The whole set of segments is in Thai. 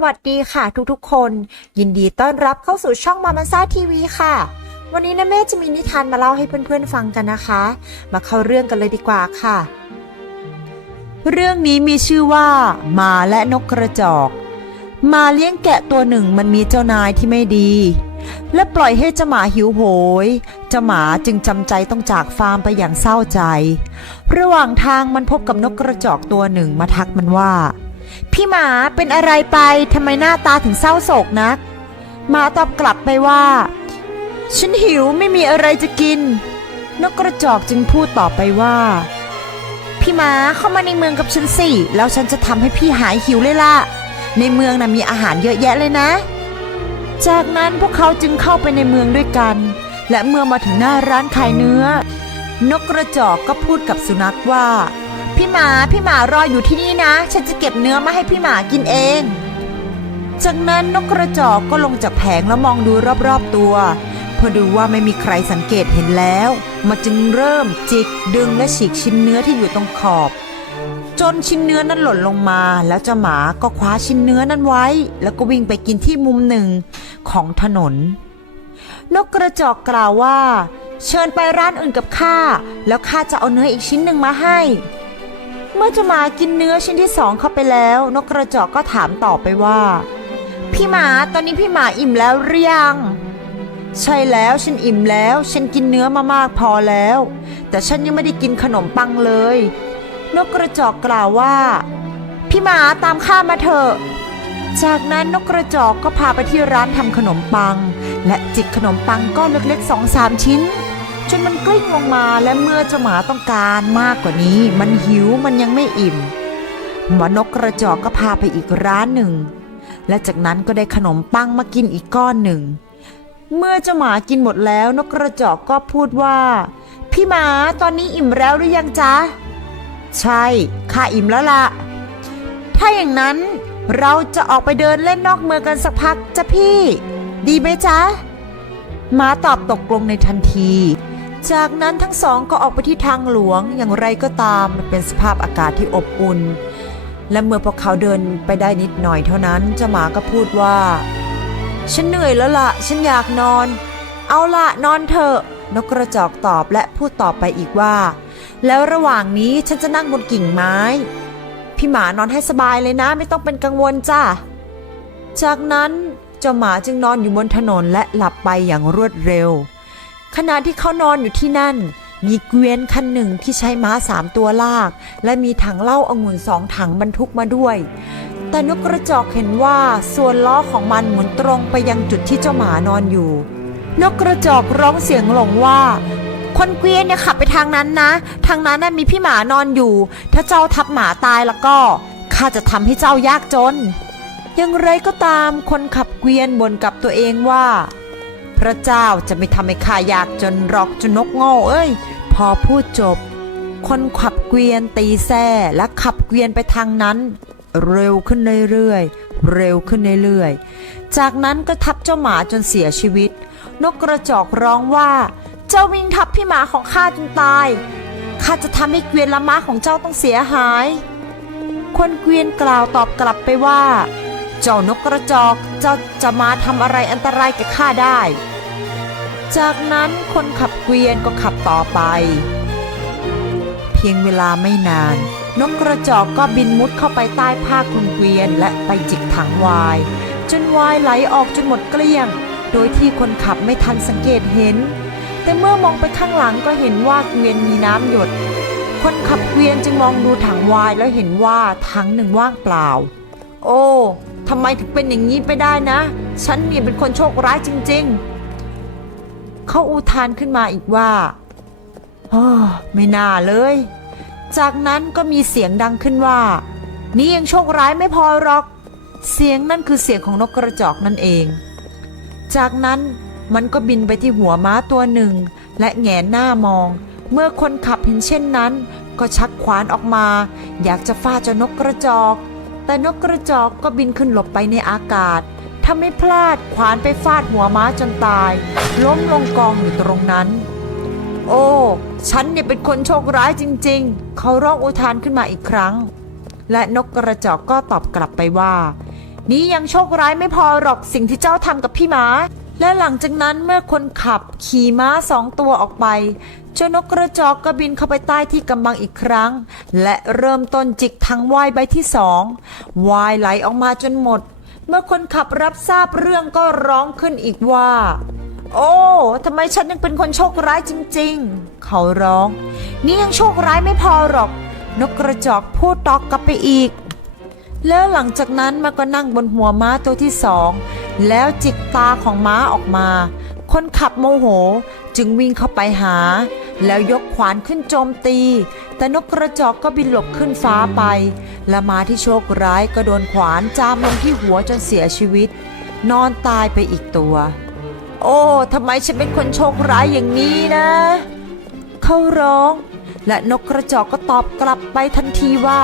สวัสดีค่ะทุกๆคนยินดีต้อนรับเข้าสู่ช่องมาซ่าทีวีค่ะวันนี้นะแม่จะมีนิทานมาเล่าให้เพื่อนๆฟังกันนะคะมาเข้าเรื่องกันเลยดีกว่าค่ะเรื่องนี้มีชื่อว่าหมาและนกกระจอกหมาเลี้ยงแกะตัวหนึ่งมันมีเจ้านายที่ไม่ดีและปล่อยให้เจ้าหมาหิวโหยเจ้าหมาจึงจำใจต้องจากฟาร์มไปอย่างเศร้าใจระหว่างทางมันพบกับนกกระจอกตัวหนึ่งมาทักมันว่าพี่หมาเป็นอะไรไปทำไมหน้าตาถึงเศร้าโศกนักหมาตอบกลับไปว่าฉันหิวไม่มีอะไรจะกินนกกระจอกจึงพูดต่อไปว่าพี่หมาเข้ามาในเมืองกับฉันสิแล้วฉันจะทำให้พี่หายหิวเลยล่ะในเมืองน่ะมีอาหารเยอะแยะเลยนะจากนั้นพวกเขาจึงเข้าไปในเมืองด้วยกันและเมื่อมาถึงหน้าร้านขายเนื้อนกกระจอกก็พูดกับสุนัขว่าพี่หมารออยู่ที่นี่นะฉันจะเก็บเนื้อมาให้พี่หมากินเองจากนั้นนกกระจอกก็ลงจากแผงแล้วมองดูรอบๆตัวเพื่อดูว่าไม่มีใครสังเกตเห็นแล้วมันจึงเริ่มจิกดึงและฉีกชิ้นเนื้อที่อยู่ตรงขอบจนชิ้นเนื้อนั้นหล่นลงมาแล้วเจ้าหมาก็คว้าชิ้นเนื้อนั้นไว้แล้วก็วิ่งไปกินที่มุมหนึ่งของถนนนกกระจอกกล่าวว่าเชิญไปร้านอื่นกับข้าแล้วข้าจะเอาเนื้ออีกชิ้นหนึ่งมาให้เมื่อเจ้าหมากินเนื้อชิ้นที่2เข้าไปแล้วนกกระจอกก็ถามต่อไปว่าพี่หมาตอนนี้พี่หมาอิ่มแล้วหรือยังใช่แล้วฉันอิ่มแล้วฉันกินเนื้อมามากพอแล้วแต่ฉันยังไม่ได้กินขนมปังเลยนกกระจอกกล่าวว่าพี่หมาตามข้ามาเถอะจากนั้นนกกระจอกก็พาไปที่ร้านทำขนมปังและจิกขนมปังก้อนเล็กๆ 2-3 ชิ้นจนมันกลิ้งลงมาและเมื่อเจ้าหมาต้องการมากกว่านี้มันหิวมันยังไม่อิ่มหมอนกกระจอกก็พาไปอีกร้านหนึ่งและจากนั้นก็ได้ขนมปังมากินอีกก้อนหนึ่งเมื่อเจ้าหมากินหมดแล้วนกกระจอกก็พูดว่าพี่หมาตอนนี้อิ่มแล้วหรือยังจ๊ะใช่ข้าอิ่มแล้วล่ะถ้าอย่างนั้นเราจะออกไปเดินเล่นนอกเมืองกันสักพักจ้ะพี่ดีไหมจ๊ะหมาตอบตกลงในทันทีจากนั้นทั้งสองก็ออกไปที่ทางหลวงอย่างไรก็ตามมันเป็นสภาพอากาศที่อบอุ่นและเมื่อพวกเขาเดินไปได้นิดหน่อยเท่านั้นเจ้าหมาก็พูดว่าฉันเหนื่อยแล้วล่ะฉันอยากนอนเอาล่ะนอนเถอะนกกระจอกตอบและพูดต่อไปอีกว่าแล้วระหว่างนี้ฉันจะนั่งบนกิ่งไม้พี่หมานอนให้สบายเลยนะไม่ต้องเป็นกังวลจ้ะจากนั้นเจ้าหมาจึงนอนอยู่บนถนนและหลับไปอย่างรวดเร็วขณะที่เขานอนอยู่ที่นั่นมีเกวียนคันหนึ่งที่ใช้ม้า3 ตัวลากและมีถังเหล้าองุ่น2 ถังบรรทุกมาด้วยแต่นกกระจอกเห็นว่าส่วนล้อของมันหมุนตรงไปยังจุดที่เจ้าหมานอนอยู่นกกระจอกร้องเสียงหลงว่าคนเกวียนเนี่ยขับไปทางนั้นนะทางนั้นมีพี่หมานอนอยู่ถ้าเจ้าทับหมาตายแล้วก็ข้าจะทำให้เจ้ายากจนอย่างไรก็ตามคนขับเกวียนบ่นกับตัวเองว่าพระเจ้าจะไม่ทำให้ข้ายากจนหรอกจนนกโง่เอ้ยพอพูดจบคนขับเกวียนตีแส้และขับเกวียนไปทางนั้นเร็วขึ้นเรื่อยๆเร็วขึ้นเรื่อยๆจากนั้นก็ทับเจ้าหมาจนเสียชีวิตนกกระจอกร้องว่าเจ้าวิ่งทับพี่หมาของข้าจนตายข้าจะทำให้เกวียนและม้าของเจ้าต้องเสียหายคนเกวียนกล่าวตอบกลับไปว่าเจ้านกกระจอกเจ้าจะมาทำอะไรอันตรายแก่ข้าได้จากนั้นคนขับเกวียนก็ขับต่อไปเพียงเวลาไม่นานนกกระจอกก็บินมุดเข้าไปใต้ผ้าคลุมเกวียนและไปจิกถังไวน์จนไวน์ไหลออกจนหมดเกลี้ยงโดยที่คนขับไม่ทันสังเกตเห็นแต่เมื่อมองไปข้างหลังก็เห็นว่าเกวียนมีน้ำหยดคนขับเกวียนจึงมองดูถังไวน์แล้วเห็นว่าถังหนึ่งว่างเปล่าโอ้ทำไมถึงเป็นอย่างนี้ไปได้นะฉันนี่เป็นคนโชคร้ายจริงๆเขาอุทานขึ้นมาอีกว่าไม่น่าเลยจากนั้นก็มีเสียงดังขึ้นว่านี่ยังโชคร้ายไม่พอหรอกเสียงนั่นคือเสียงของนกกระจอกนั่นเองจากนั้นมันก็บินไปที่หัวม้าตัวหนึ่งและแหงนหน้ามองเมื่อคนขับเห็นเช่นนั้นก็ชักขวานออกมาอยากจะฟาดเจ้านกกระจอกแต่นกกระจอกก็บินขึ้นหลบไปในอากาศทำให้พลาดขวานไปฟาดหัวม้าจนตายล้มลงกองอยู่ตรงนั้นโอ้ฉันเนี่ยเป็นคนโชคร้ายจริงๆเขาร้องอุทานขึ้นมาอีกครั้งและนกกระจอกก็ตอบกลับไปว่า นี้ยังโชคร้ายไม่พอหรอกสิ่งที่เจ้าทำกับพี่ม้าและหลังจากนั้นเมื่อคนขับขี่ม้า2 ตัวออกไปเจ้านกกระจอกก็บินเข้าไปใต้ที่กำบังอีกครั้งและเริ่มต้นจิกถังไวน์ใบที่2ไวน์ไหลออกมาจนหมดเมื่อคนขับรับทราบเรื่องก็ร้องขึ้นอีกว่าโอ้ทำไมฉันยังเป็นคนโชคร้ายจริงๆเขาร้องนี่ยังโชคร้ายไม่พอหรอกนกกระจอกพูดตอกกลับไปอีกแล้วหลังจากนั้นมันก็นั่งบนหัวม้าตัวที่2แล้วจิกตาของม้าออกมาคนขับโมโหจึงวิ่งเข้าไปหาแล้วยกขวานขึ้นโจมตีแต่นกกระจอกก็บินหลบขึ้นฟ้าไปและม้าที่โชคร้ายก็โดนขวานจามลงที่หัวจนเสียชีวิตนอนตายไปอีกตัวโอ้ทำไมฉันเป็นคนโชคร้ายอย่างนี้นะเขาร้องและนกกระจอกก็ตอบกลับไปทันทีว่า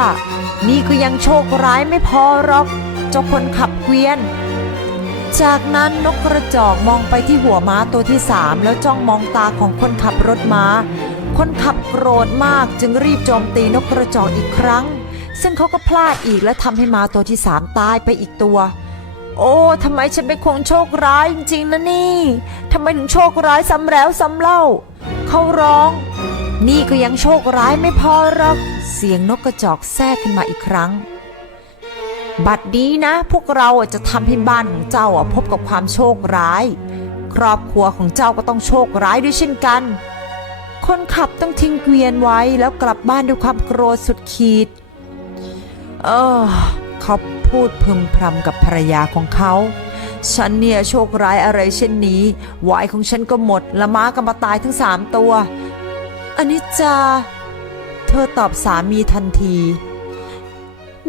นี่ก็ยังโชคร้ายไม่พอหรอกเจ้าคนขับเกวียนจากนั้นนกกระจอกมองไปที่หัวม้าตัวที่3แล้วจ้องมองตาของคนขับรถม้าคนขับโกรธมากจึงรีบโจมตีนกกระจอกอีกครั้งซึ่งเขาก็พลาดอีกและทำให้ม้าตัวที่3ตายไปอีกตัวโอ้ทำไมฉันเป็นคนโชคร้ายจริงๆนะนี่ทำไมถึงโชคร้ายซ้ำแล้วซ้ำเล่าเขาร้องนี่ก็ยังโชคร้ายไม่พอหรอกเสียงนกกระจอกแทรกขึ้นมาอีกครั้งบัดนี้นะพวกเราจะทำให้บ้านของเจ้าพบกับความโชคร้ายครอบครัวของเจ้าก็ต้องโชคร้ายด้วยเช่นกันคนขับต้องทิ้งเกวียนไว้แล้วกลับบ้านด้วยความโกรธสุดขีดเขาพูดพึมพำกับภรรยาของเขาฉันเนี่ยโชคร้ายอะไรเช่นนี้ไวน์ของฉันก็หมดและม้าก็มาตายทั้ง3 ตัวอนิจจาเธอตอบสามีทันที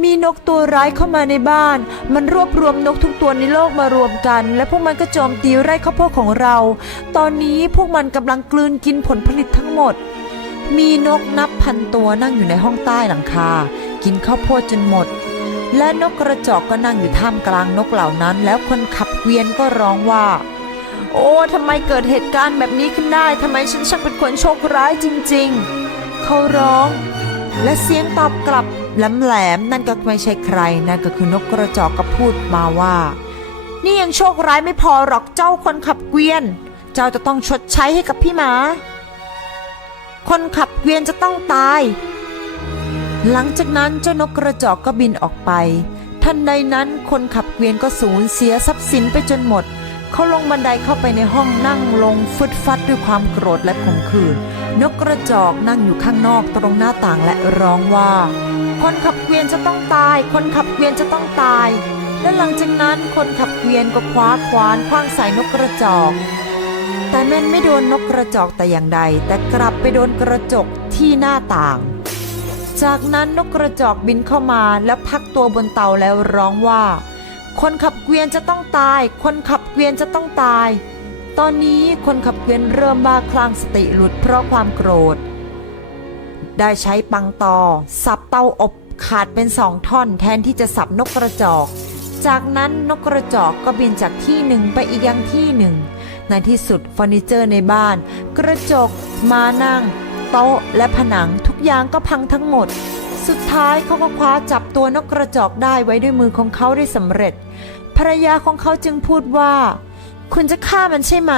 มีนกตัวร้ายเข้ามาในบ้านมันรวบรวมนกทุกตัวในโลกมารวมกันและพวกมันก็โจมตีไร่ข้าวโพดของเราตอนนี้พวกมันกำลังกลืนกินผลผลิตทั้งหมดมีนกนับพันตัวนั่งอยู่ในห้องใต้หลังคากินข้าวโพดจนหมดและนกกระจอกก็นั่งอยู่ท่ามกลางนกเหล่านั้นแล้วคนขับเกวียนก็ร้องว่าโอ้ทำไมเกิดเหตุการณ์แบบนี้ขึ้นได้ทำไมฉันช่างเป็นคนโชคร้ายจริงๆเขาร้องและเสียงตอบกลับแหลมๆนั่นก็ไม่ใช่ใครนั่นก็คือนกกระจอกก็พูดมาว่านี่ยังโชคร้ายไม่พอหรอกเจ้าคนขับเกวียนเจ้าจะต้องชดใช้ให้กับพี่ม้าคนขับเกวียนจะต้องตายหลังจากนั้นเจ้านกกระจอกก็บินออกไปทันใดนั้นคนขับเกวียนก็สูญเสียทรัพย์สินไปจนหมดเขาลงบันไดเข้าไปในห้องนั่งลงฟึดฟัดด้วยความโกรธและขมขื่นนกกระจอกนั่งอยู่ข้างนอกตรงหน้าต่างและร้องว่าคนขับเกวียนจะต้องตายคนขับเกวียนจะต้องตายและหลังจากนั้นคนขับเกวียนก็คว้าขวานขว้างใส่นกกระจอกแต่แม่นไม่โดนนกกระจอกแต่อย่างใดแต่กลับไปโดนกระจกที่หน้าต่างจากนั้นนกกระจอกบินเข้ามาแล้วพักตัวบนเตาแล้วร้องว่าคนขับเกวียนจะต้องตายคนขับเกวียนจะต้องตายตอนนี้คนขับเกวียนเริ่มบ้าคลั่งสติหลุดเพราะความโกรธได้ใช้ปังตอสับเตาอบขาดเป็น2 ท่อนแทนที่จะสับนกกระจอกจากนั้นนกกระจอกก็บินจากที่หนึ่งไปอีกยังที่หนึ่งในที่สุดเฟอร์นิเจอร์ในบ้านกระจกมานั่งโต๊ะและผนังทุกอย่างก็พังทั้งหมดสุดท้ายเขาก็คว้าจับตัวนกกระจอกได้ไว้ด้วยมือของเขาได้สำเร็จภรรยาของเขาจึงพูดว่าคุณจะฆ่ามันใช่ไหม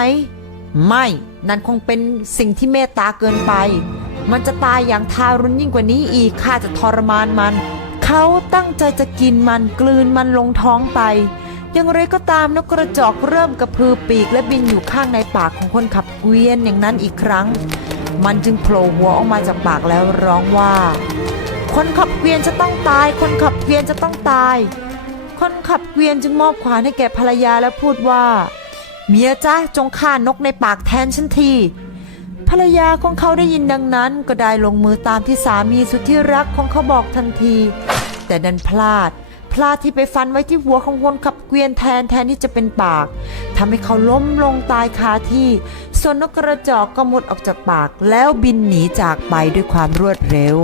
ไม่นั่นคงเป็นสิ่งที่เมตตาเกินไปมันจะตายอย่างทารุณยิ่งกว่านี้อีกข้าจะทรมานมันเขาตั้งใจจะกินมันกลืนมันลงท้องไปอย่างไรก็ตามนกกระจอกเริ่มกระพือปีกและบินอยู่ข้างในปากของคนขับเกวียนอย่างนั้นอีกครั้งมันจึงโผล่หัวออกมาจากปากแล้วร้องว่าคนขับเกวียนจะต้องตายคนขับเกวียนจะต้องตายคนขับเกวียนจึงมอบขวานให้แก่ภรรยาและพูดว่าเมียจ๊ะจงฆ่านกในปากแทนฉันทีภรรยาของเขาได้ยินดังนั้นก็ได้ลงมือตามที่สามีสุดที่รักของเขาบอกทันทีแต่ดันพลาดที่ไปฟันไว้ที่หัวของคนขับเกวียนแทนที่จะเป็นปากทำให้เขาล้มลงตายคาที่ส่วนนกกระจอกก็มุดออกจากปากแล้วบินหนีจากไปด้วยความรวดเร็ว